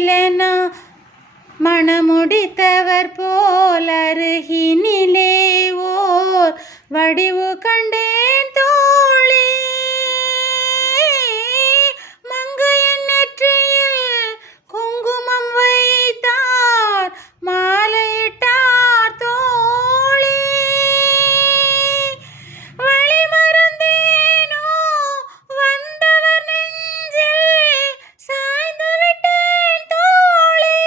மனதிலனா மணமுடித்தவர் போல் அருகினிலே ஓர் வடிவு கண்டேன் தோழி. மங்கையின் நெற்றியில் குங்குமம் வைத்தார் மாலையிட்டார் தோழி. வழிமறந்தேனோ வந்தவர் நெஞ்சில் சாய்ந்து விட்டேன் தோழி.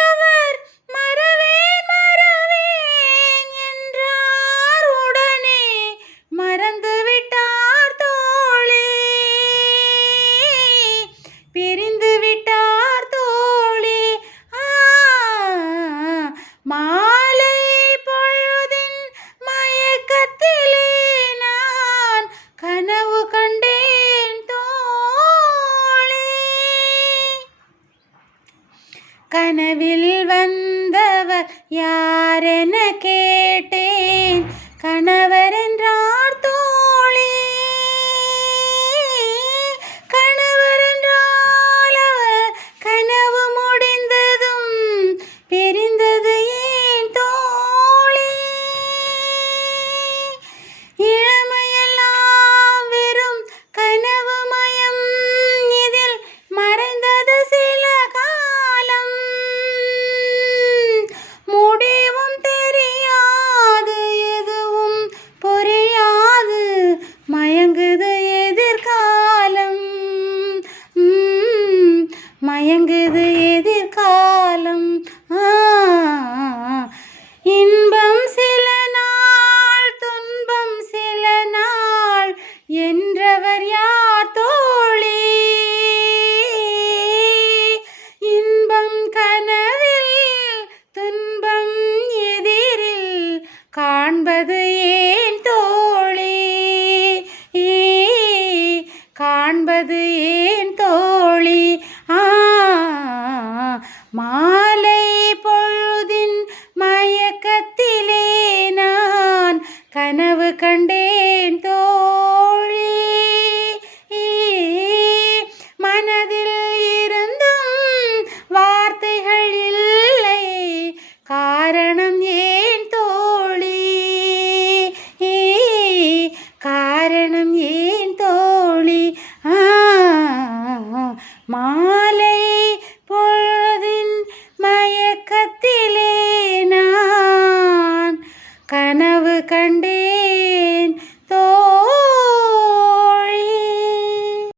அவர் மறவேன் மறவேன் என்றார் உடனே மறந்து விட்டார் தோழி. பிரிந்து விட்டார் தோழி. மாலை பொழுதின் மயக்கத்திலே நான் கனவு கண்டேன் தோழி. கனவில் வந்தவர் யாரென கேட்டேன், கணவர் என்றார் தோழி. கணவர் என்றால் அவர் கனவு முடிந்ததும் பிரிந்தது ஏன் தோழி. இளமையெல்லாம் வெறும் கனவு மயம், இதில் மறைந்தது சில காலம். முடிவும் தெரியாது எதுவும் புரியாது மயங்குது எதிர்காலம். மயங்குது எதிர்காலம். இன்பம் சில நாள் துன்பம் சில நாள் என்றவர் யார் தோழி. இன்பம் கனவில் துன்பம் எதிரில் காண்பது ஏன் தோழி. காண்பது ஏன் தோழி. மாலை பொழுதின் மயக்கத்திலே நான் கனவு கண்டேன் தோழி. மனதில் இருந்தும் வார்த்தைகள் இல்லை, காரணம் ஏன் தோழி. காரணம் ஏன் தோழி.